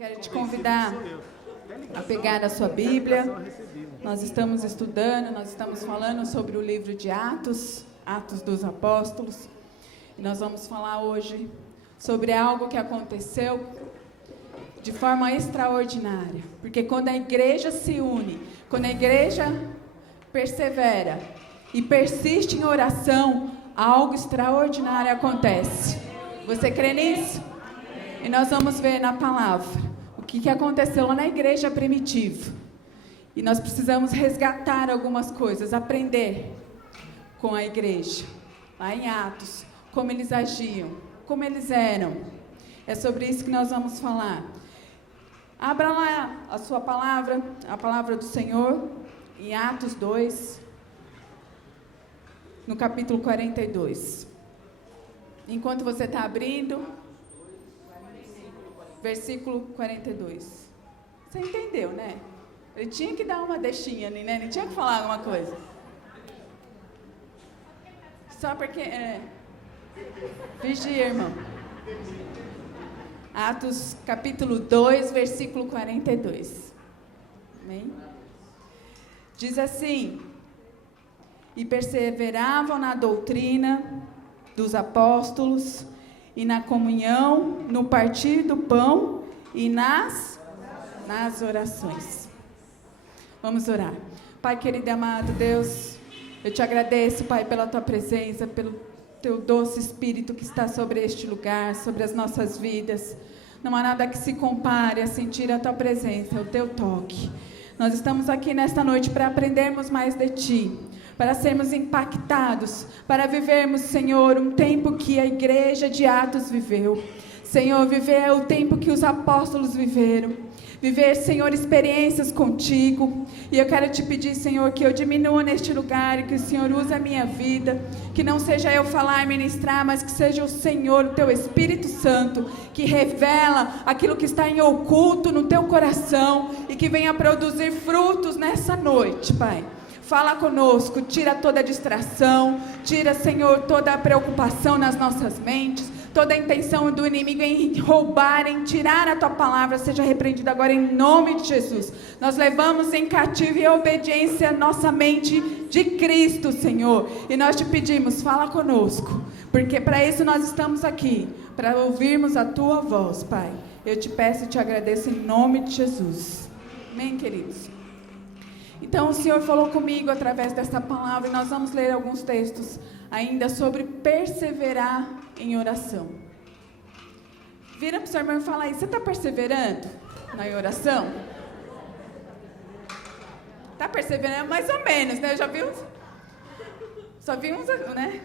Quero te convidar a pegar a sua Bíblia. Nós estamos estudando, nós estamos falando sobre o livro de Atos, Atos dos Apóstolos. E nós vamos falar hoje sobre algo que aconteceu de forma extraordinária. Porque quando a igreja se une, quando a igreja persevera e persiste em oração, algo extraordinário acontece. Você crê nisso? E nós vamos ver na palavra o que aconteceu lá na igreja primitiva. E nós precisamos resgatar algumas coisas, aprender com a igreja, lá em Atos, como eles agiam, como eles eram. É sobre isso que nós vamos falar. Abra lá a sua palavra, a palavra do Senhor, em Atos 2, no capítulo 42. Enquanto você está abrindo, versículo 42. Você entendeu, né? Ele tinha que dar uma deixinha ali, né? Ele tinha que falar alguma coisa. Só porque... Vigia, irmão. Atos capítulo 2, versículo 42. Amém? Diz assim: e perseveravam na doutrina dos apóstolos, e na comunhão, no partir do pão e nas orações. Vamos orar. Pai querido e amado Deus, eu te agradeço, Pai, pela tua presença, pelo teu doce Espírito que está sobre este lugar, sobre as nossas vidas. Não há nada que se compare a sentir a tua presença, o teu toque. Nós estamos aqui nesta noite para aprendermos mais de ti, para sermos impactados, para vivermos, Senhor, um tempo que a igreja de Atos viveu. Senhor, viver o tempo que os apóstolos viveram. Viver, Senhor, experiências contigo. E eu quero te pedir, Senhor, que eu diminua neste lugar e que o Senhor use a minha vida. Que não seja eu falar e ministrar, mas que seja o Senhor, o teu Espírito Santo, que revela aquilo que está em oculto no teu coração e que venha produzir frutos nessa noite, Pai. Fala conosco, tira toda a distração, tira, Senhor, toda a preocupação nas nossas mentes, toda a intenção do inimigo em roubar, em tirar a tua palavra, seja repreendida agora em nome de Jesus. Nós levamos em cativo e obediência a nossa mente de Cristo, Senhor. E nós te pedimos, fala conosco, porque para isso nós estamos aqui, para ouvirmos a tua voz, Pai. Eu te peço e te agradeço em nome de Jesus. Amém, queridos? Então o Senhor falou comigo através desta palavra e nós vamos ler alguns textos ainda sobre perseverar em oração. Vira para o seu irmão e fala aí, você está perseverando na oração? Está perseverando mais ou menos, né? Eu já vi uns... Só vi uns, né?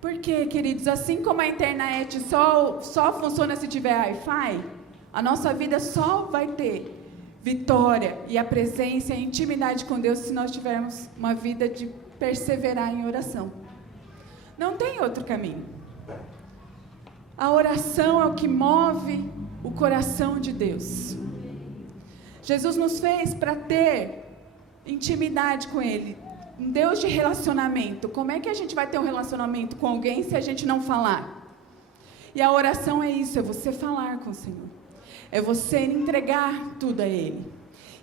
Porque, queridos, assim como a internet só funciona se tiver Wi-Fi, a nossa vida só vai ter vitória e a presença e a intimidade com Deus se nós tivermos uma vida de perseverar em oração. Não tem outro caminho. A oração é o que move o coração de Deus. Jesus nos fez para ter intimidade com Ele, um Deus de relacionamento. Como é que a gente vai ter um relacionamento com alguém se a gente não falar? E a oração é isso, é você falar com o Senhor. É você entregar tudo a Ele.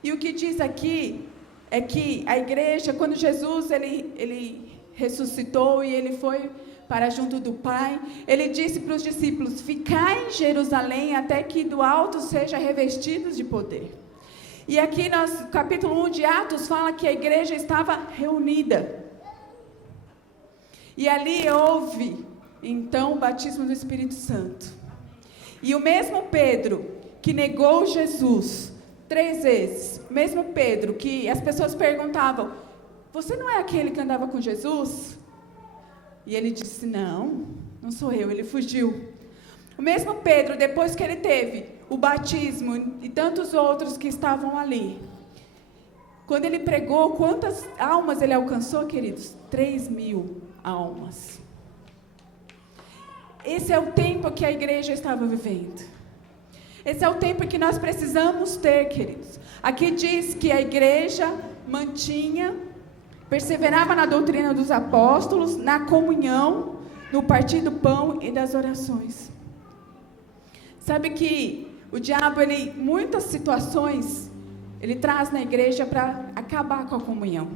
E o que diz aqui é que a igreja, quando Jesus ele ressuscitou e ele foi para junto do Pai, ele disse para os discípulos: ficai em Jerusalém até que do alto sejam revestidos de poder. E aqui no capítulo 1 de Atos fala que a igreja estava reunida. E ali houve, então, o batismo do Espírito Santo. E o mesmo Pedro que negou Jesus 3 vezes, mesmo Pedro, que as pessoas perguntavam: você não é aquele que andava com Jesus? E ele disse: não sou eu, ele fugiu. O mesmo Pedro, depois que ele teve o batismo e tantos outros que estavam ali, quando ele pregou, quantas almas ele alcançou, queridos? 3.000 almas. Esse é o tempo que a igreja estava vivendo. Esse é o tempo que nós precisamos ter, queridos. Aqui diz que a igreja perseverava na doutrina dos apóstolos, na comunhão, no partir do pão e das orações. Sabe que O diabo, muitas situações, ele traz na igreja para acabar com a comunhão.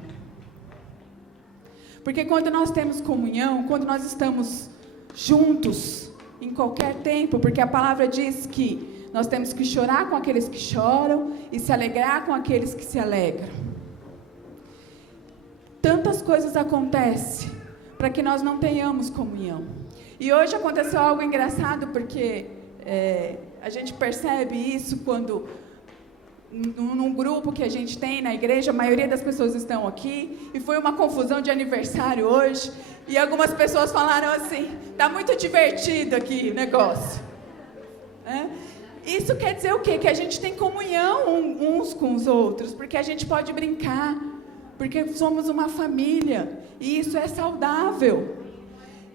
Porque quando nós temos comunhão, quando nós estamos juntos, em qualquer tempo, porque a palavra diz que nós temos que chorar com aqueles que choram e se alegrar com aqueles que se alegram. Tantas coisas acontecem para que nós não tenhamos comunhão. E hoje aconteceu algo engraçado, porque a gente percebe isso quando, num grupo que a gente tem na igreja, a maioria das pessoas estão aqui, e foi uma confusão de aniversário hoje, e algumas pessoas falaram assim, está muito divertido aqui o negócio. Isso quer dizer o quê? Que a gente tem comunhão uns com os outros, porque a gente pode brincar, porque somos uma família, e isso é saudável.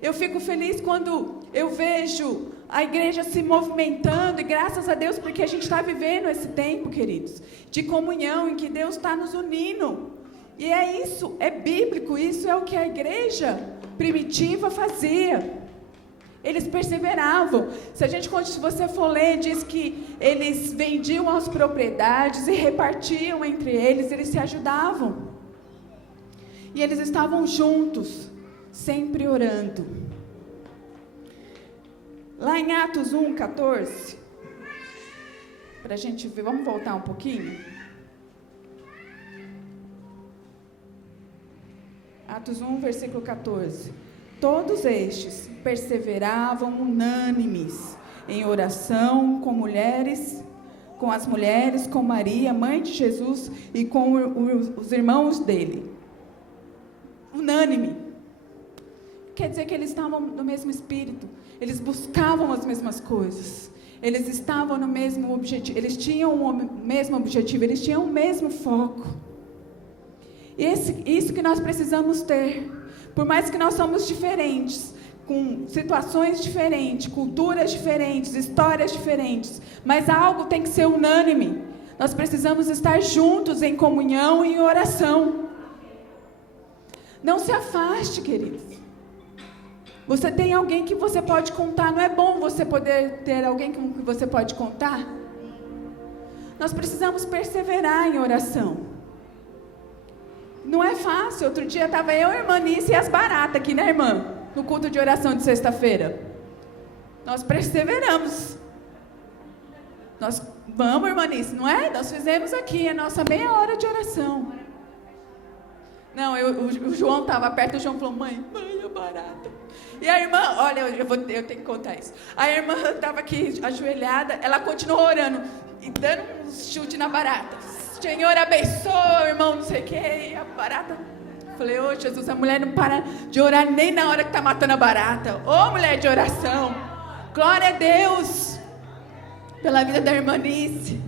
Eu fico feliz quando eu vejo a igreja se movimentando, e graças a Deus, porque a gente está vivendo esse tempo, queridos, de comunhão, em que Deus está nos unindo. E é isso, é bíblico, isso é o que a igreja primitiva fazia. Eles perseveravam. Se você for ler, diz que eles vendiam as propriedades e repartiam entre eles, eles se ajudavam. E eles estavam juntos, sempre orando. Lá em Atos 1, 14, para a gente ver, vamos voltar um pouquinho. Atos 1, versículo 14. Todos estes perseveravam unânimes em oração com as mulheres, com Maria, mãe de Jesus, e com os irmãos dele. Unânime. Quer dizer que eles estavam no mesmo espírito. Eles buscavam as mesmas coisas. Eles estavam no mesmo objetivo. Eles tinham o mesmo objetivo. Eles tinham o mesmo foco. Isso que nós precisamos ter. Por mais que nós somos diferentes, com situações diferentes, culturas diferentes, histórias diferentes, mas algo tem que ser unânime. Nós precisamos estar juntos em comunhão e em oração. Não se afaste, queridos. Você tem alguém que você pode contar. Não é bom você poder ter alguém com que você pode contar? Nós precisamos perseverar em oração. Não é fácil. Outro dia estava eu, a irmã Nice e as baratas aqui, né, irmã? No culto de oração de sexta-feira. Nós perseveramos. Vamos, irmã Nice, não é? Nós fizemos aqui a nossa meia hora de oração. Não, o João estava perto, o João falou, mãe, a barata. E a irmã, olha, eu tenho que contar isso. A irmã estava aqui ajoelhada, ela continuou orando e dando um chute na barata. Senhor, abençoa, irmão, não sei o quê. E a barata, falei, ô Jesus, a mulher não para de orar nem na hora que está matando a barata. Ô mulher de oração, glória a Deus pela vida da irmã Nice.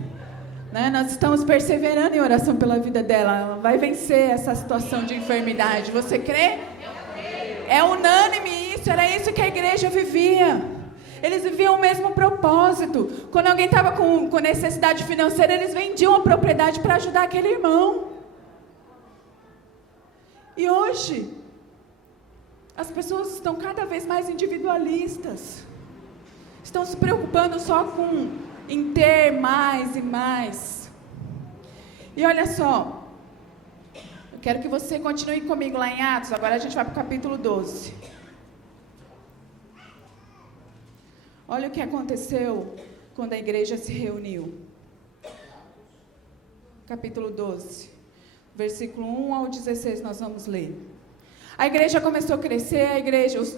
Né? Nós estamos perseverando em oração pela vida dela. Ela vai vencer essa situação de enfermidade. Você crê? É unânime isso. Era isso que a igreja vivia. Eles viviam o mesmo propósito. Quando alguém estava com necessidade financeira, eles vendiam a propriedade para ajudar aquele irmão. E hoje, as pessoas estão cada vez mais individualistas. Estão se preocupando só em ter mais e mais. E olha só, eu quero que você continue comigo lá em Atos. Agora a gente vai para o capítulo 12. Olha o que aconteceu quando a igreja se reuniu. Capítulo 12, versículo 1 ao 16, nós vamos ler. A igreja começou a crescer,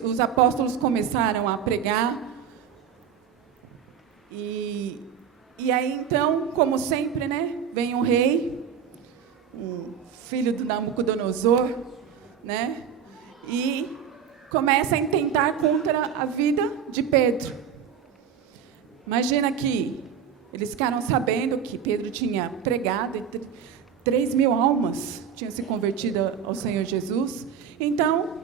os apóstolos começaram a pregar. E aí então, como sempre, né, vem um rei, um filho do Nabucodonosor, né, e começa a intentar contra a vida de Pedro. Imagina que eles ficaram sabendo que Pedro tinha pregado e 3.000 almas tinham se convertido ao Senhor Jesus. Então,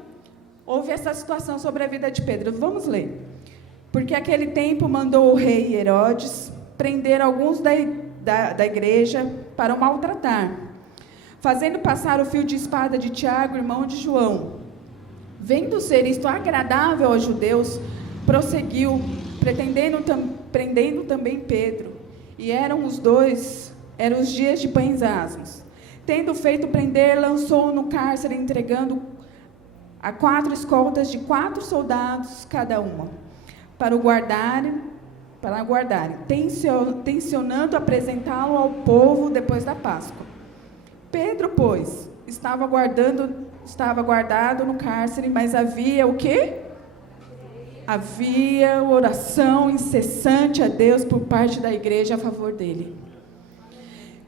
houve essa situação sobre a vida de Pedro. Vamos ler. Porque aquele tempo mandou o rei Herodes prender alguns da igreja para o maltratar, fazendo passar o fio de espada de Tiago, irmão de João. Vendo ser isto agradável aos judeus, prosseguiu, prendendo também Pedro. E eram os dias de pães asmos. Tendo feito prender, lançou-o no cárcere, entregando a 4 escoltas de 4 soldados cada uma, para aguardarem, tensionando apresentá-lo ao povo depois da Páscoa. Pedro, pois, estava guardado no cárcere, mas havia o quê? Havia oração incessante a Deus por parte da igreja a favor dele.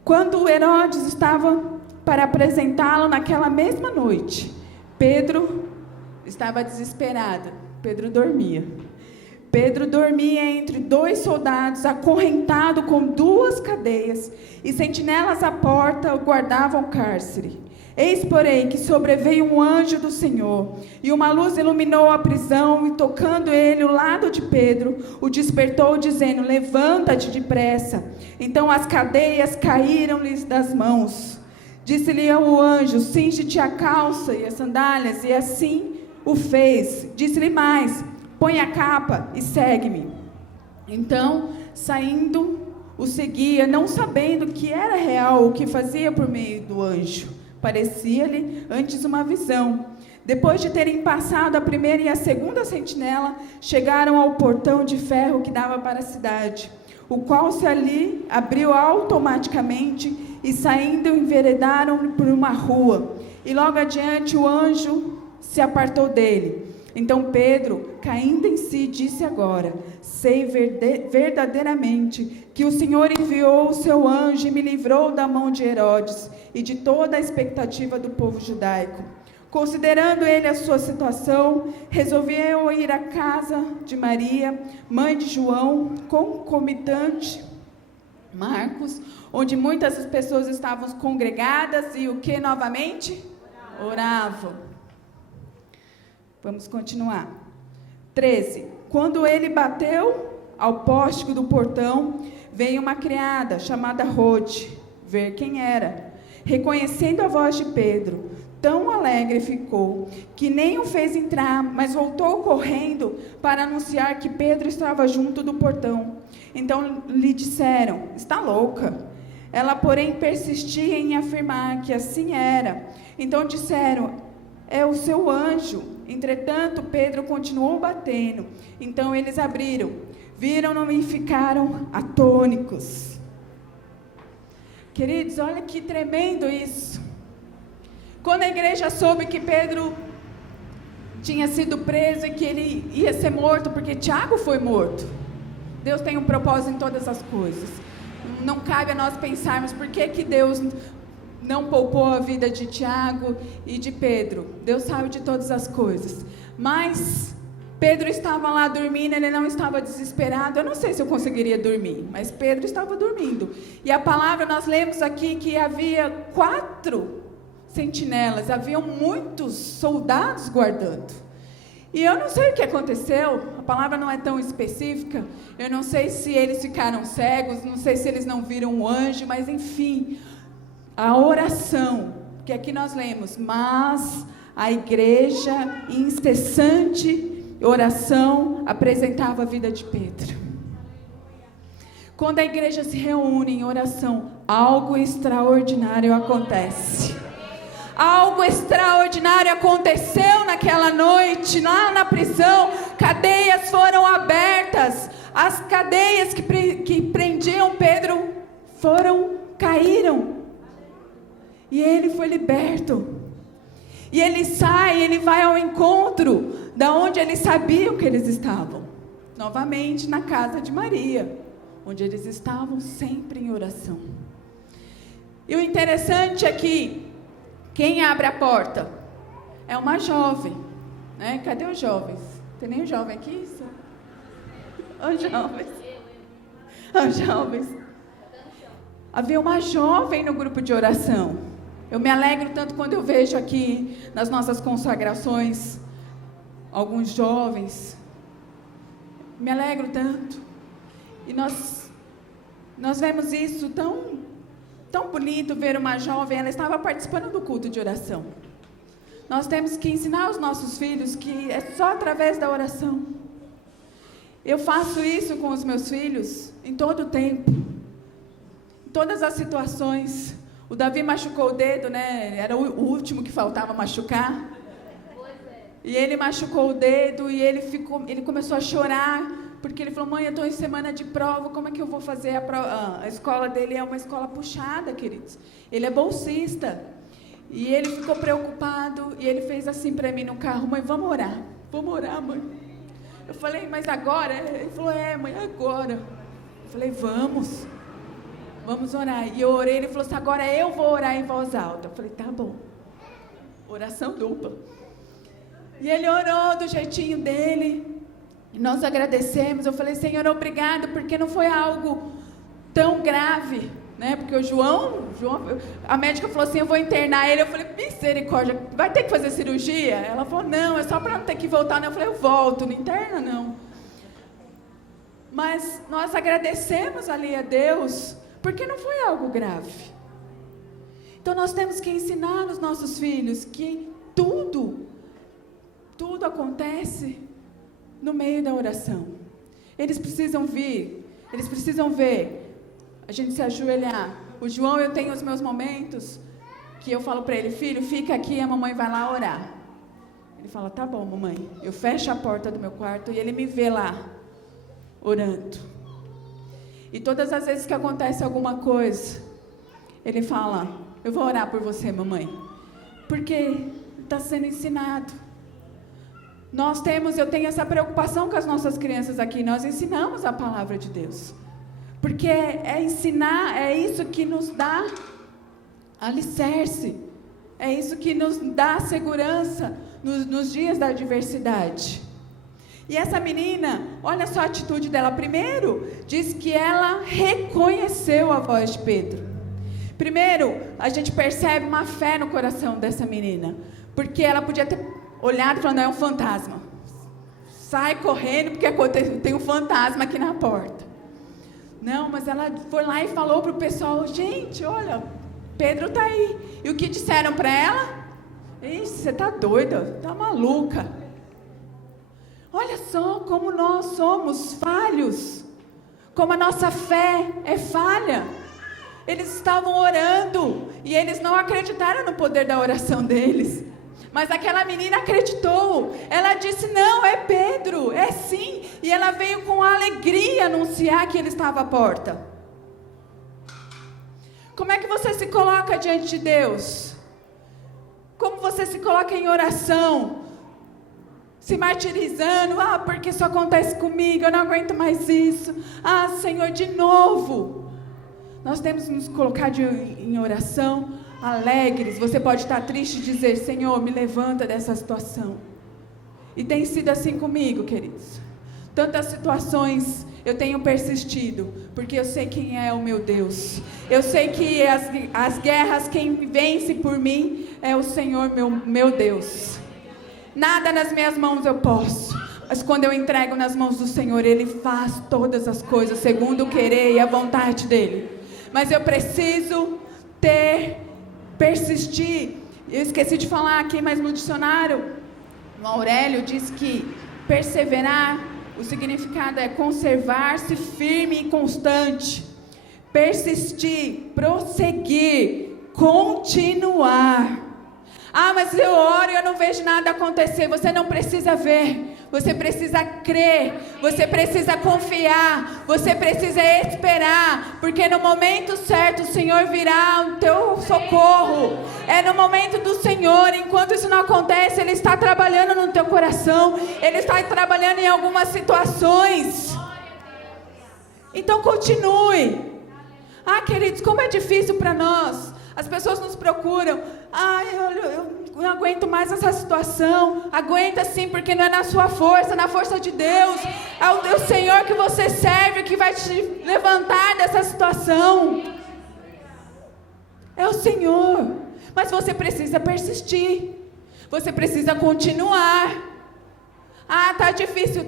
Quando Herodes estava para apresentá-lo naquela mesma noite, Pedro estava desesperado. Pedro dormia. Pedro dormia entre 2 soldados, acorrentado com 2 cadeias, e sentinelas à porta guardavam o cárcere. Eis, porém, que sobreveio um anjo do Senhor, e uma luz iluminou a prisão, e tocando ele o lado de Pedro, o despertou, dizendo: levanta-te depressa. Então as cadeias caíram-lhes das mãos. Disse-lhe o anjo: cinge-te a calça e as sandálias, e assim o fez. Disse-lhe mais: põe a capa e segue-me. Então, saindo, o seguia, não sabendo que era real o que fazia por meio do anjo. Parecia-lhe antes uma visão. Depois de terem passado a primeira e a segunda sentinela, chegaram ao portão de ferro que dava para a cidade, o qual se ali abriu automaticamente, e saindo enveredaram por uma rua. E logo adiante o anjo se apartou dele. Então Pedro, caindo em si, disse: agora sei verdadeiramente que o Senhor enviou o seu anjo e me livrou da mão de Herodes e de toda a expectativa do povo judaico. Considerando ele a sua situação, resolveu ir à casa de Maria, mãe de João, concomitante Marcos, onde muitas pessoas estavam congregadas e o que novamente? Oravam. Vamos continuar. 13. Quando ele bateu ao pórtico do portão, veio uma criada chamada Rode ver quem era. Reconhecendo a voz de Pedro, tão alegre ficou, que nem o fez entrar, mas voltou correndo para anunciar que Pedro estava junto do portão. Então lhe disseram: está louca. Ela, porém, persistia em afirmar que assim era. Então disseram: é o seu anjo. Entretanto, Pedro continuou batendo. Então eles abriram, viram-no e ficaram atônicos. Queridos, olha que tremendo isso. Quando a igreja soube que Pedro tinha sido preso e que ele ia ser morto, porque Tiago foi morto. Deus tem um propósito em todas as coisas. Não cabe a nós pensarmos por que Deus não poupou a vida de Tiago e de Pedro. Deus sabe de todas as coisas. Mas Pedro estava lá dormindo, ele não estava desesperado. Eu não sei se eu conseguiria dormir, mas Pedro estava dormindo. E a palavra, nós lemos aqui que havia 4 sentinelas, haviam muitos soldados guardando. E eu não sei o que aconteceu, a palavra não é tão específica. Eu não sei se eles ficaram cegos, não sei se eles não viram um anjo, mas enfim, a oração, que aqui nós lemos, mas a igreja incessante oração apresentava a vida de Pedro. Quando a igreja se reúne em oração, algo extraordinário acontece. Algo extraordinário aconteceu naquela noite, lá na prisão. Cadeias foram abertas. As cadeias que prendiam Pedro caíram. E ele foi liberto. E ele sai, ele vai ao encontro da onde eles sabiam que eles estavam. Novamente na casa de Maria, onde eles estavam sempre em oração. E o interessante é que quem abre a porta é uma jovem, né? Cadê os jovens? Tem nenhum jovem aqui? Os jovens. Os jovens. Havia uma jovem no grupo de oração. Eu me alegro tanto quando eu vejo aqui nas nossas consagrações alguns jovens. Me alegro tanto. E nós vemos isso tão bonito, ver uma jovem, ela estava participando do culto de oração. Nós temos que ensinar os nossos filhos que é só através da oração. Eu faço isso com os meus filhos em todo o tempo. todas as situações. O Davi machucou o dedo, né? Era o último que faltava machucar. E ele machucou o dedo e ele começou a chorar, porque ele falou: mãe, eu estou em semana de prova, como é que eu vou fazer a prova? A escola dele é uma escola puxada, queridos. Ele é bolsista. E ele ficou preocupado e ele fez assim para mim no carro: mãe, vamos orar, mãe. Eu falei: mas agora? Ele falou: mãe, agora. Eu falei: vamos orar. E eu orei, ele falou assim: agora eu vou orar em voz alta. Eu falei: tá bom. Oração dupla. E ele orou do jeitinho dele. E nós agradecemos. Eu falei: Senhor, obrigado, porque não foi algo tão grave, né? Porque o João, a médica falou assim: eu vou internar ele. Eu falei: misericórdia, vai ter que fazer cirurgia? Ela falou: não, é só para não ter que voltar. Eu falei: eu volto, não interna não. Mas nós agradecemos ali a Deus, porque não foi algo grave. Então nós temos que ensinar os nossos filhos que tudo acontece no meio da oração. Eles precisam vir, eles precisam ver a gente se ajoelhar. O João, eu tenho os meus momentos que eu falo para ele: filho, fica aqui, a mamãe vai lá orar. Ele fala: tá bom, mamãe. Eu fecho a porta do meu quarto e ele me vê lá orando. E todas as vezes que acontece alguma coisa, ele fala: eu vou orar por você, mamãe, porque está sendo ensinado. Eu tenho essa preocupação com as nossas crianças aqui. Nós ensinamos a palavra de Deus, porque é ensinar, é isso que nos dá alicerce, é isso que nos dá segurança nos dias da adversidade. E essa menina, olha só a atitude dela. Primeiro, diz que ela reconheceu a voz de Pedro. Primeiro, a gente percebe uma fé no coração dessa menina, porque ela podia ter olhado e falado: não, é um fantasma, sai correndo porque tem um fantasma aqui na porta. Não, mas ela foi lá e falou para o pessoal: gente, olha, Pedro está aí. E o que disseram para ela? Ixi, você está doida, está maluca. Olha só como nós somos falhos, como a nossa fé é falha. Eles estavam orando e eles não acreditaram no poder da oração deles. Mas aquela menina acreditou. Ela disse: não, é Pedro, é sim. E ela veio com alegria anunciar que ele estava à porta. Como é que você se coloca diante de Deus? Como você se coloca em oração? Se martirizando: porque isso acontece comigo, eu não aguento mais isso. Senhor, de novo. Nós temos que nos colocar em oração, alegres. Você pode estar triste e dizer: Senhor, me levanta dessa situação. E tem sido assim comigo, queridos. Tantas situações eu tenho persistido, porque eu sei quem é o meu Deus. Eu sei que as guerras, quem vence por mim é o Senhor, meu Deus. Nada nas minhas mãos eu posso, mas quando eu entrego nas mãos do Senhor, Ele faz todas as coisas segundo o querer e a vontade dEle. Mas eu preciso persistir. Eu esqueci de falar aqui, mas no dicionário, o Aurélio diz que perseverar, o significado é conservar-se firme e constante, persistir, prosseguir, continuar. Mas eu oro e eu não vejo nada acontecer. Você não precisa ver, você precisa crer, você precisa confiar, você precisa esperar, porque no momento certo o Senhor virá o teu socorro. É no momento do Senhor. Enquanto isso não acontece, Ele está trabalhando no teu coração, Ele está trabalhando em algumas situações. Então continue. Queridos, como é difícil para nós. As pessoas nos procuram: eu não aguento mais essa situação. Aguenta sim, porque não é na sua força, é na força de Deus. É o Senhor que você serve que vai te levantar dessa situação. É o Senhor. Mas você precisa persistir, você precisa continuar. Tá difícil,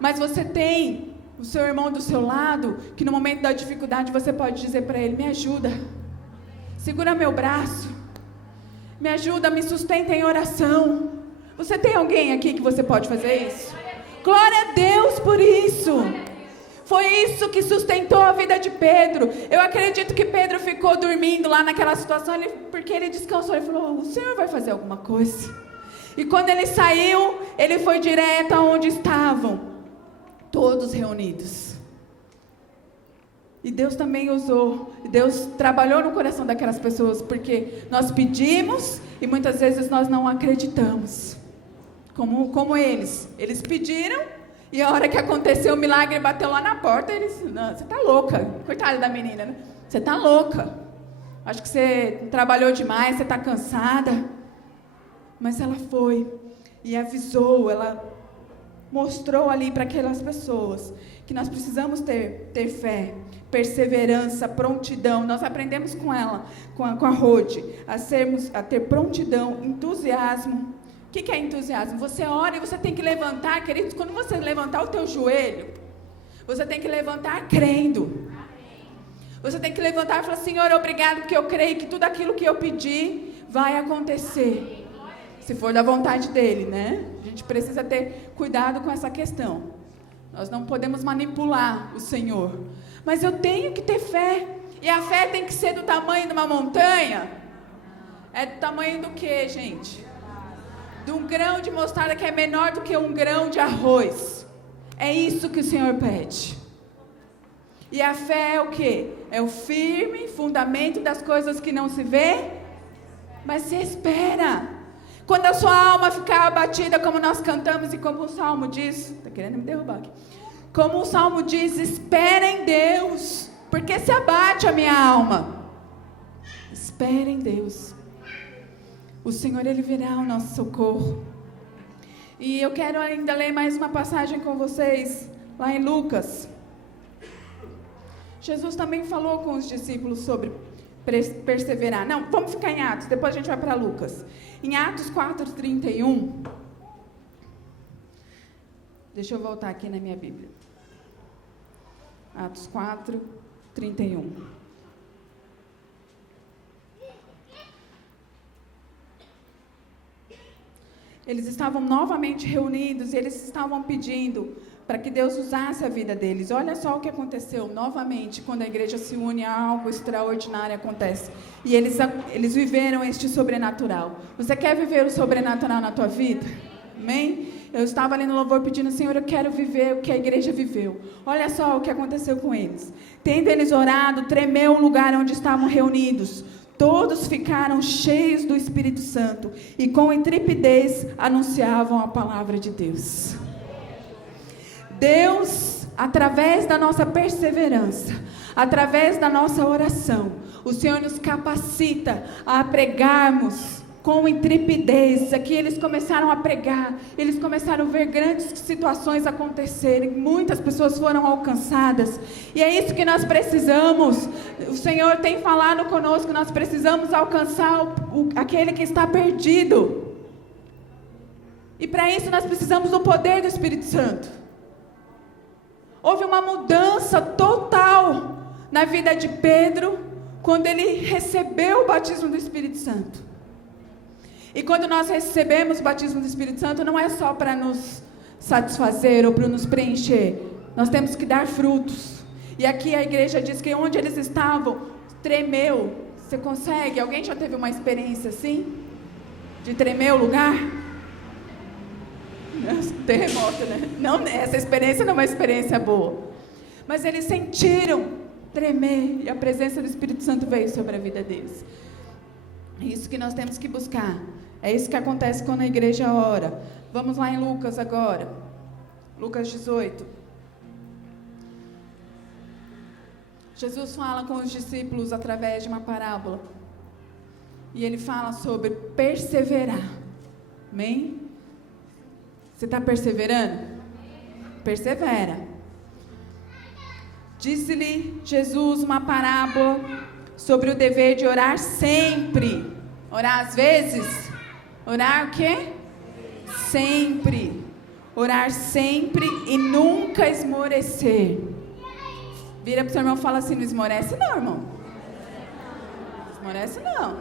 mas você tem o seu irmão do seu lado, que no momento da dificuldade você pode dizer para ele: me ajuda, segura meu braço, me ajuda, me sustenta em oração. Você tem alguém aqui que você pode fazer isso? Glória a Deus por isso. Foi isso que sustentou a vida de Pedro. Eu acredito que Pedro ficou dormindo lá naquela situação, porque ele descansou. Ele falou, o Senhor vai fazer alguma coisa. E quando ele saiu, ele foi direto aonde estavam todos reunidos. E Deus também usou, Deus trabalhou no coração daquelas pessoas, porque nós pedimos e muitas vezes nós não acreditamos. Como eles pediram e a hora que aconteceu o milagre, bateu lá na porta, eles, não, você está louca, coitada da menina, né? Você está louca, acho que você trabalhou demais, você está cansada. Mas ela foi e avisou, ela mostrou ali para aquelas pessoas que nós precisamos ter fé, perseverança, prontidão. Nós aprendemos com ela, com a Rode, a ter prontidão, entusiasmo. O que é entusiasmo? Você ora e você tem que levantar, queridos, quando você levantar o teu joelho, você tem que levantar crendo. Você tem que levantar e falar, Senhor, obrigado, porque eu creio que tudo aquilo que eu pedi vai acontecer. Se for da vontade dele, né? A gente precisa ter cuidado com essa questão. Nós não podemos manipular o Senhor. Mas eu tenho que ter fé. E a fé tem que ser do tamanho de uma montanha? É do tamanho do quê, gente? De um grão de mostarda que é menor do que um grão de arroz. É isso que o Senhor pede. E a fé é o quê? É o firme fundamento das coisas que não se vê, mas se espera. Quando a sua alma ficar abatida, como nós cantamos e como o Salmo diz, está querendo me derrubar aqui, como o Salmo diz, espera em Deus, porque se abate a minha alma. Espera em Deus. O Senhor, Ele virá ao nosso socorro. E eu quero ainda ler mais uma passagem com vocês, lá em Lucas. Jesus também falou com os discípulos sobre perseverar. Não, vamos ficar em Atos, depois a gente vai para Lucas. Em Atos 4:31, deixa eu voltar aqui na minha Bíblia. Atos 4:31. Eles estavam novamente reunidos e eles estavam pedindo para que Deus usasse a vida deles. Olha só o que aconteceu novamente, quando a igreja se une, algo extraordinário acontece. E eles viveram este sobrenatural. Você quer viver o sobrenatural na tua vida? Amém? Eu estava ali no louvor pedindo, Senhor, eu quero viver o que a igreja viveu. Olha só o que aconteceu com eles. Tendo eles orado, tremeu o lugar onde estavam reunidos. Todos ficaram cheios do Espírito Santo e com intrepidez anunciavam a palavra de Deus. Deus, através da nossa perseverança, através da nossa oração, o Senhor nos capacita a pregarmos com intrepidez. Aqui eles começaram a pregar, eles começaram a ver grandes situações acontecerem, muitas pessoas foram alcançadas, e é isso que nós precisamos. O Senhor tem falado conosco, nós precisamos alcançar aquele que está perdido, e para isso nós precisamos do poder do Espírito Santo. Houve uma mudança total na vida de Pedro, quando ele recebeu o batismo do Espírito Santo. E quando nós recebemos o batismo do Espírito Santo, não é só para nos satisfazer ou para nos preencher. Nós temos que dar frutos. E aqui a igreja diz que onde eles estavam, tremeu. Você consegue? Alguém já teve uma experiência assim? De tremer o lugar? Terremoto, né? Não, essa experiência não é uma experiência boa. Mas eles sentiram tremer e a presença do Espírito Santo veio sobre a vida deles. É isso que nós temos que buscar. É isso que acontece quando a igreja ora. Vamos lá em Lucas agora. Lucas 18. Jesus fala com os discípulos através de uma parábola. E ele fala sobre perseverar. Amém? Você está perseverando? Persevera. Disse-lhe Jesus uma parábola sobre o dever de orar sempre. Orar às vezes? Orar o quê? Sempre. Orar sempre e nunca esmorecer. Vira para o seu irmão e fala assim, não esmorece não, irmão. Esmorece não.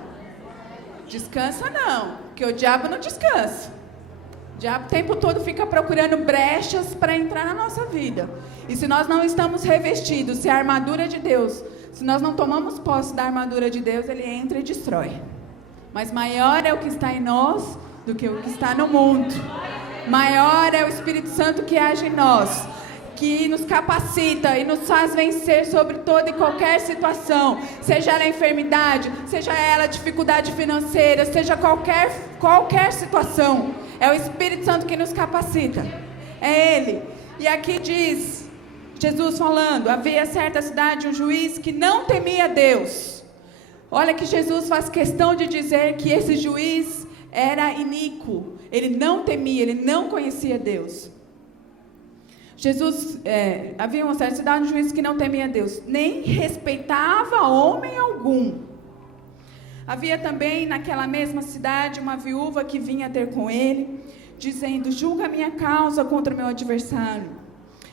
Descansa não, porque o diabo não descansa. diabo o tempo todo fica procurando brechas para entrar na nossa vida. E se nós não estamos revestidos, se a armadura de Deus, se nós não tomamos posse da armadura de Deus, ele entra e destrói. Mas maior é o que está em nós do que o que está no mundo. Maior é o Espírito Santo que age em nós, que nos capacita e nos faz vencer sobre toda e qualquer situação, seja ela enfermidade, seja ela dificuldade financeira, seja qualquer situação. É o Espírito Santo que nos capacita, é Ele. E aqui diz, Jesus falando, havia certa cidade um juiz que não temia Deus. Olha que Jesus faz questão de dizer que esse juiz era iníquo, ele não temia, ele não conhecia Deus. Havia uma certa cidade, um juiz que não temia Deus, nem respeitava homem algum. Havia também naquela mesma cidade uma viúva que vinha ter com ele, dizendo, julga a minha causa contra o meu adversário.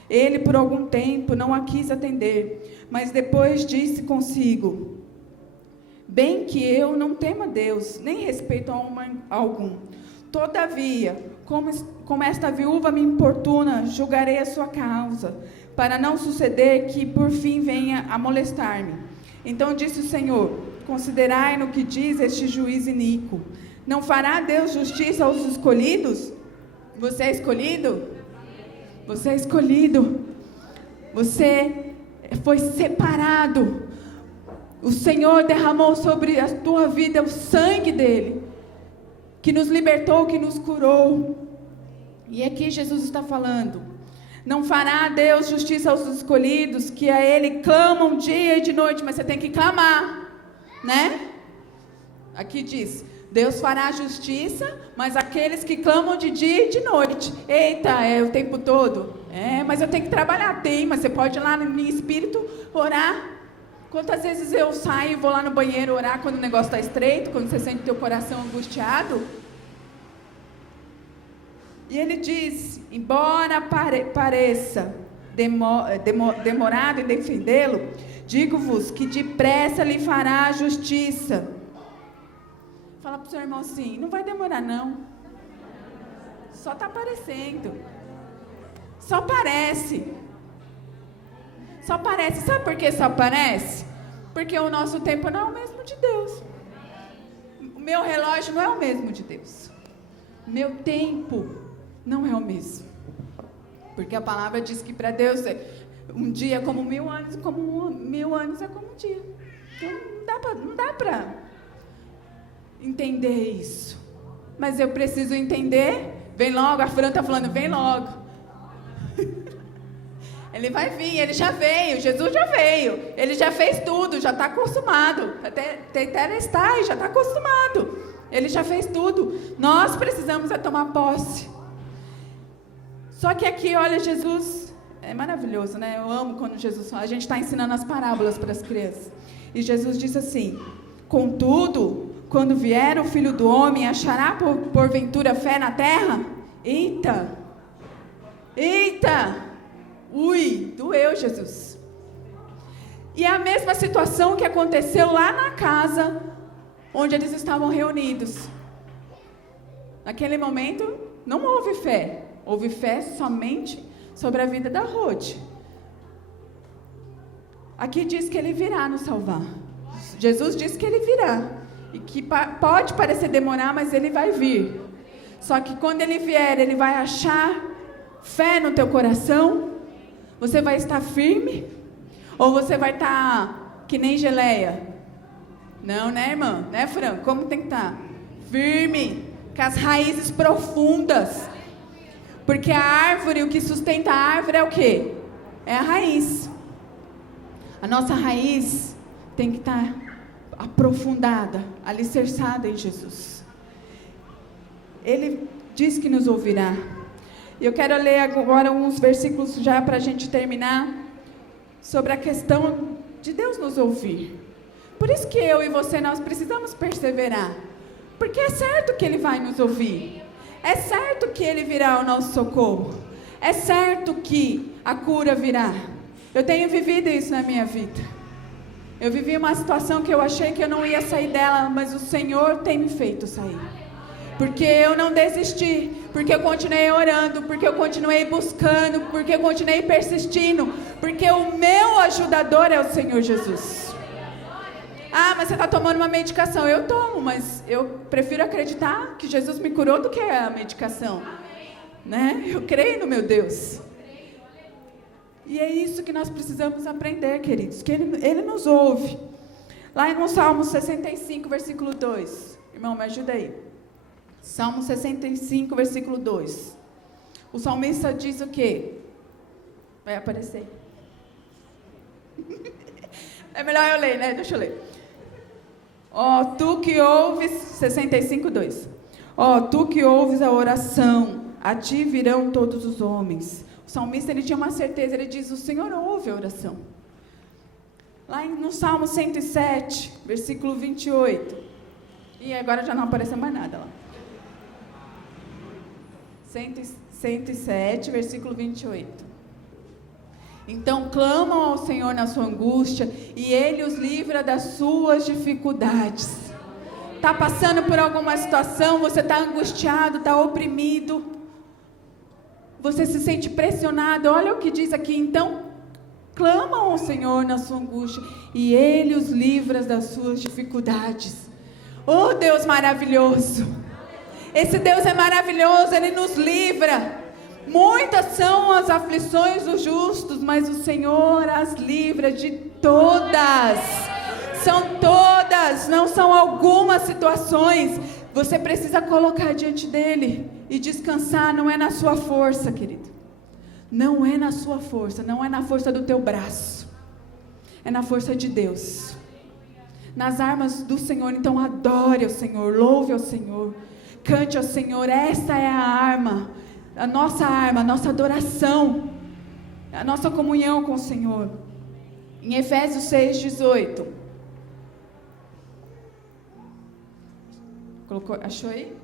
Ele por algum tempo não a quis atender, mas depois disse consigo, bem que eu não temo a Deus, nem respeito a homem algum. Todavia, como esta viúva me importuna, julgarei a sua causa, para não suceder que por fim venha a molestar-me. Então disse o Senhor, considerai no que diz este juiz iníquo. Não fará Deus justiça aos escolhidos? Você é escolhido? Você é escolhido. Você foi separado. O Senhor derramou sobre a tua vida o sangue dele, que nos libertou, que nos curou. E aqui Jesus está falando, não fará Deus justiça aos escolhidos, que a Ele clamam dia e de noite, mas você tem que clamar, né? Aqui diz, Deus fará justiça, mas aqueles que clamam de dia e de noite. Eita, é o tempo todo? Mas eu tenho que trabalhar. Tem, mas você pode ir lá no espírito orar. Quantas vezes eu saio e vou lá no banheiro orar quando o negócio está estreito, quando você sente teu coração angustiado? E ele diz, embora pareça demorado em defendê-lo, digo-vos que depressa lhe fará justiça. Fala para o seu irmão assim, não vai demorar não. Só está aparecendo. Só parece. Só parece. Sabe por que só parece? Porque o nosso tempo não é o mesmo de Deus. O meu relógio não é o mesmo de Deus. O meu tempo não é o mesmo. Porque a palavra diz que para Deus um dia é como 1000 anos, como 1000 anos é como um dia. Então não dá para entender isso. Mas eu preciso entender. Vem logo, a Fran está falando, vem logo. Ele vai vir, ele já veio, Jesus já veio, ele já fez tudo, já está acostumado, até está e já está acostumado, ele já fez tudo, nós precisamos tomar posse. Só que aqui, olha, Jesus, é maravilhoso, né? Eu amo quando Jesus fala, a gente está ensinando as parábolas para as crianças, e Jesus disse assim, contudo, quando vier o Filho do Homem, achará porventura fé na terra? Eita, ui, doeu, Jesus. E é a mesma situação que aconteceu lá na casa onde eles estavam reunidos. Naquele momento, não houve fé. Houve fé somente sobre a vida da Rode. Aqui diz que ele virá nos salvar. Jesus disse que ele virá. E que pode parecer demorar, mas ele vai vir. Só que quando ele vier, ele vai achar fé no teu coração. Você vai estar firme? Ou você vai estar que nem geleia? Não, né, irmã? Né, Fran? Como tem que estar? Firme, com as raízes profundas. Porque a árvore, o que sustenta a árvore é o quê? É a raiz. A nossa raiz tem que estar aprofundada, alicerçada em Jesus. Ele diz que nos ouvirá. Eu quero ler agora uns versículos já para a gente terminar, sobre a questão de Deus nos ouvir. Por isso que eu e você, nós precisamos perseverar. Porque é certo que Ele vai nos ouvir. É certo que Ele virá ao nosso socorro. É certo que a cura virá. Eu tenho vivido isso na minha vida. Eu vivi uma situação que eu achei que eu não ia sair dela, mas o Senhor tem me feito sair. Porque eu não desisti, porque eu continuei orando, porque eu continuei buscando, porque eu continuei persistindo, porque o meu ajudador é o Senhor Jesus. Ah, mas você está tomando uma medicação. Eu tomo, mas eu prefiro acreditar que Jesus me curou do que a medicação. Né? Eu creio no meu Deus. E é isso que nós precisamos aprender, queridos, que Ele nos ouve. Lá no Salmo 65, versículo 2. Irmão, me ajuda aí. Salmo 65, versículo 2. O salmista diz o quê? Vai aparecer. É melhor eu ler, né? Deixa eu ler. Ó, tu que ouves, 65, 2. Ó, tu que ouves a oração, a ti virão todos os homens. O salmista, ele tinha uma certeza, ele diz, o Senhor ouve a oração. Lá no Salmo 107, versículo 28. E agora já não apareceu mais nada lá. 107, versículo 28. Então clamam ao Senhor na sua angústia, e Ele os livra das suas dificuldades. Está passando por alguma situação, você está angustiado, está oprimido, você se sente pressionado, olha o que diz aqui, então clamam ao Senhor na sua angústia, e Ele os livra das suas dificuldades. Oh, Deus maravilhoso! Esse Deus é maravilhoso, Ele nos livra. Muitas são as aflições dos justos, mas o Senhor as livra de todas. São todas, não são algumas situações. Você precisa colocar diante dEle e descansar, não é na sua força, querido. Não é na sua força, não é na força do teu braço. É na força de Deus. Nas armas do Senhor, então adore ao Senhor, louve ao Senhor. Cante ao Senhor, esta é a arma, a nossa adoração, a nossa comunhão com o Senhor. Em Efésios 6:18. Achou aí?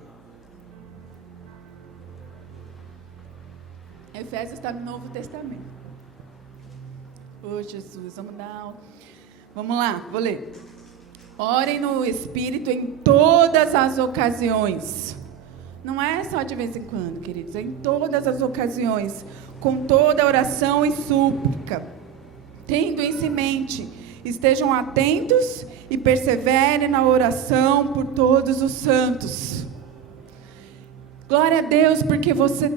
Efésios está no Novo Testamento. Oh, Jesus, vamos lá, vou ler. Orem no Espírito em todas as ocasiões. Não é só de vez em quando, queridos, é em todas as ocasiões, com toda oração e súplica. Tendo isso em mente, estejam atentos e perseverem na oração por todos os santos. Glória a Deus, porque você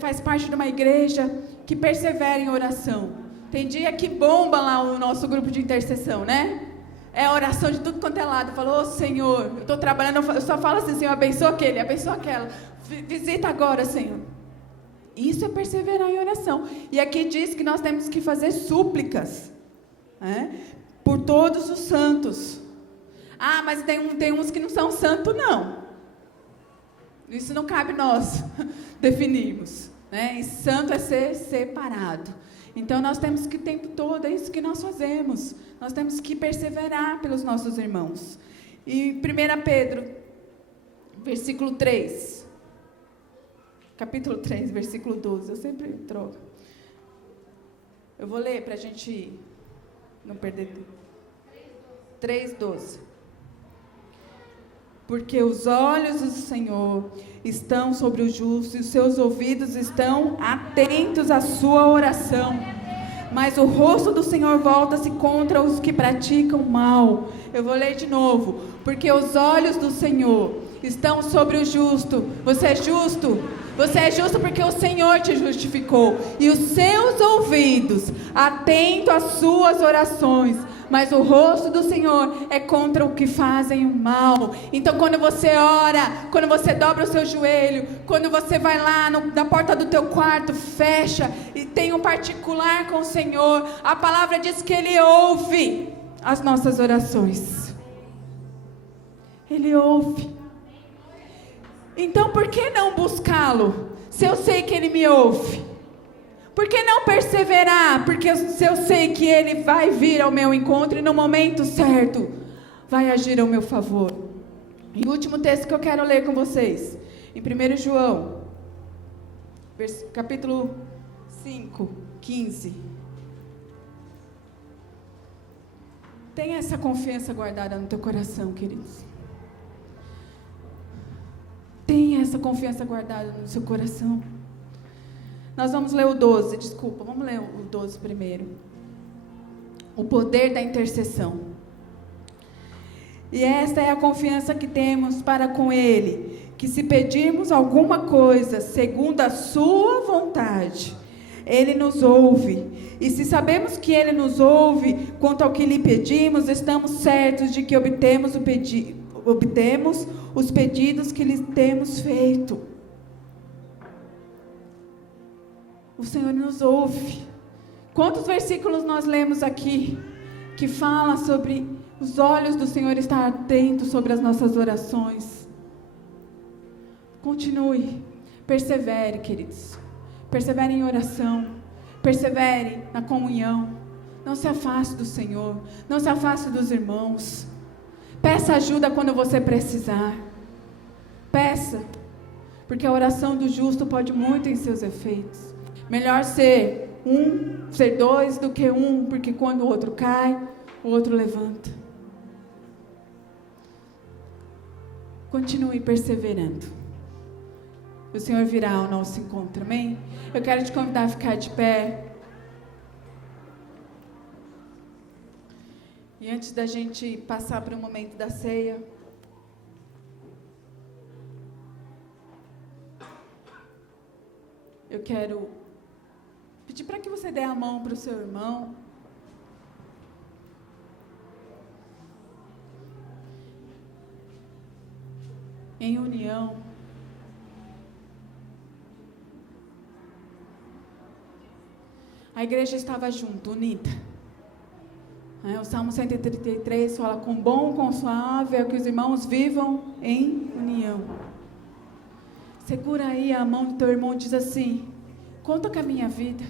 faz parte de uma igreja que persevera em oração. Tem dia que bomba lá o nosso grupo de intercessão, né? É oração de tudo quanto é lado. Falou, oh, Senhor, eu estou trabalhando, eu só falo assim, Senhor, abençoa aquele, abençoa aquela. Visita agora, Senhor. Isso é perseverar em oração. E aqui diz que nós temos que fazer súplicas, né? Por todos os santos. Ah, mas tem uns que não são santos, não. Isso não cabe nós definirmos, né? E santo é ser separado. Então nós temos que o tempo todo, é isso que nós fazemos. Nós temos que perseverar pelos nossos irmãos. E 1 Pedro, versículo 3. Capítulo 3, versículo 12. Eu sempre troco. Eu vou ler para a gente não perder tempo. 3:12. Porque os olhos do Senhor estão sobre o justo e os seus ouvidos estão atentos à sua oração. Mas o rosto do Senhor volta-se contra os que praticam mal. Eu vou ler de novo. Porque os olhos do Senhor estão sobre o justo. Você é justo? Você é justo porque o Senhor te justificou. E os seus ouvidos atentos às suas orações. Mas o rosto do Senhor é contra o que fazem o mal. Então quando você ora, quando você dobra o seu joelho, quando você vai lá na porta do teu quarto, fecha e tem um particular com o Senhor, a palavra diz que Ele ouve as nossas orações. Ele ouve. Então por que não buscá-lo, se eu sei que Ele me ouve? Por que não perseverar? Porque se eu sei que Ele vai vir ao meu encontro e no momento certo vai agir ao meu favor. E o último texto que eu quero ler com vocês, em 1 João, capítulo 5, 15. Tenha essa confiança guardada no teu coração, queridos. confiança guardada no seu coração. Nós vamos ler o 12, vamos ler o 12 primeiro. O poder da intercessão. E esta é a confiança que temos para com Ele, que se pedirmos alguma coisa segundo a sua vontade, Ele nos ouve. E se sabemos que Ele nos ouve quanto ao que lhe pedimos, estamos certos de que obtemos os pedidos que lhe temos feito. O Senhor nos ouve. Quantos versículos nós lemos aqui que fala sobre os olhos do Senhor estar atentos sobre as nossas orações? Continue, persevere, queridos. Persevere em oração, persevere na comunhão. Não se afaste do Senhor, não se afaste dos irmãos. Peça ajuda quando você precisar. Peça, porque a oração do justo pode muito em seus efeitos. Melhor ser dois do que um, porque quando o outro cai, o outro levanta. Continue perseverando. O Senhor virá ao nosso encontro, amém? Eu quero te convidar a ficar de pé. E antes da gente passar para o momento da ceia, eu quero pedir para que você dê a mão para o seu irmão. Em união. A igreja estava junto, unida. O Salmo 133 fala: com bom, com suave é que os irmãos vivam em união. Segura aí a mão do teu irmão e diz assim: conta com a minha vida.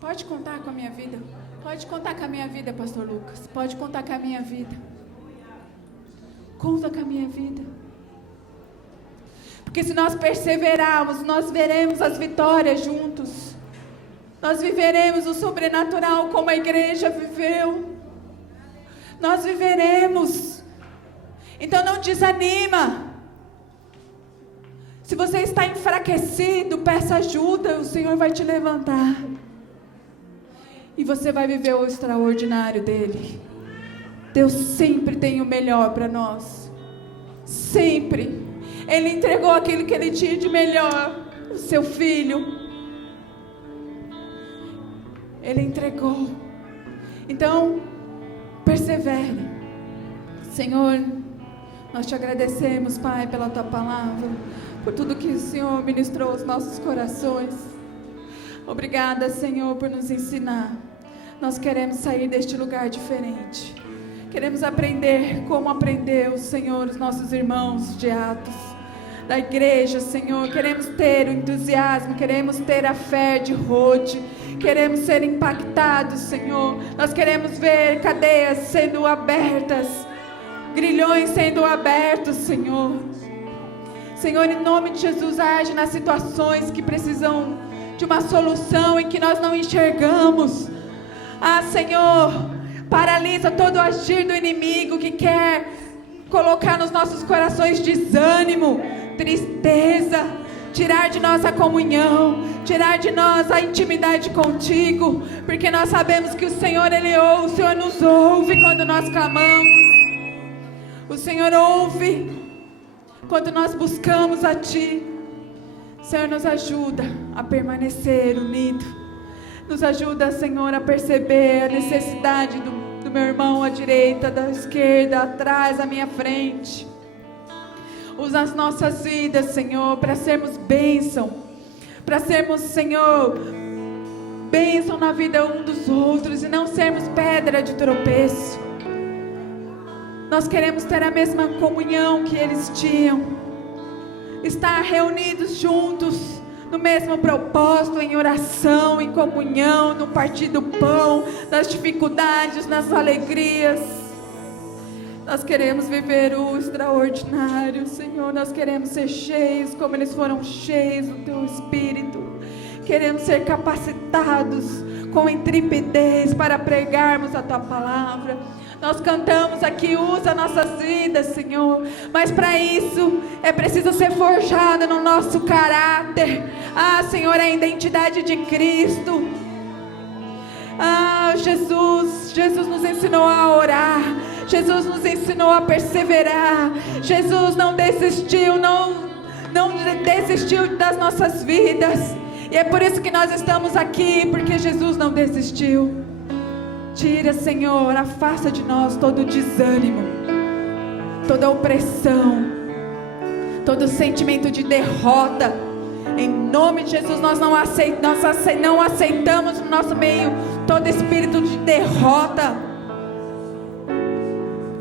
Pode contar com a minha vida. Pode contar com a minha vida, pastor Lucas. Pode contar com a minha vida. Conta com a minha vida. Porque se nós perseverarmos, nós veremos as vitórias juntos. Nós viveremos o sobrenatural como a igreja viveu. Nós viveremos. Então não desanima. Se você está enfraquecido, peça ajuda, o Senhor vai te levantar. E você vai viver o extraordinário dele. Deus sempre tem o melhor para nós. Sempre. Ele entregou aquilo que Ele tinha de melhor, o seu Filho. Ele entregou. Então, persevere. Senhor, nós te agradecemos, Pai, pela Tua palavra, por tudo que o Senhor ministrou aos nossos corações. Obrigada, Senhor, por nos ensinar. Nós queremos sair deste lugar diferente. Queremos aprender como aprendeu, Senhor, os nossos irmãos de Atos, da igreja, Senhor. Queremos ter o entusiasmo, queremos ter a fé de Rode, queremos ser impactados, Senhor. Nós queremos ver cadeias sendo abertas, grilhões sendo abertos, Senhor. Senhor, em nome de Jesus, age nas situações que precisam de uma solução e que nós não enxergamos. Senhor, paralisa todo o agir do inimigo que quer colocar nos nossos corações desânimo, tristeza, tirar de nós a comunhão, tirar de nós a intimidade contigo, porque nós sabemos que o Senhor, Ele ouve, o Senhor nos ouve quando nós clamamos, o Senhor ouve quando nós buscamos a Ti. Senhor, nos ajuda a permanecer unido, nos ajuda, Senhor, a perceber a necessidade do meu irmão à direita, da esquerda, atrás, à minha frente. Usa as nossas vidas, Senhor, para sermos bênção, para sermos, Senhor, bênção na vida um dos outros e não sermos pedra de tropeço. Nós queremos ter a mesma comunhão que eles tinham, estar reunidos juntos no mesmo propósito, em oração, em comunhão, no partir do pão, nas dificuldades, nas alegrias. Nós queremos viver o extraordinário, Senhor. Nós queremos ser cheios como eles foram cheios do Teu Espírito. Queremos ser capacitados com intrepidez para pregarmos a Tua palavra. Nós cantamos aqui, usa nossas vidas, Senhor, mas para isso é preciso ser forjado no nosso caráter. Senhor, a identidade de Cristo. Jesus nos ensinou a orar, Jesus nos ensinou a perseverar. Jesus não desistiu, não desistiu das nossas vidas, e é por isso que nós estamos aqui, porque Jesus não desistiu. Tira, Senhor, afasta de nós todo não toda opressão, todo sentimento de derrota. Em nome de Jesus, nós não aceitamos no nosso meio todo espírito de derrota,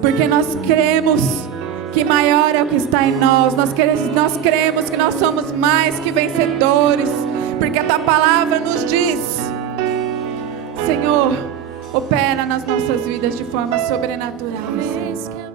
porque nós cremos que maior é o que está em nós. Nós cremos que nós somos mais que vencedores, porque a Tua palavra nos diz. Senhor, opera nas nossas vidas de forma sobrenatural, Senhor.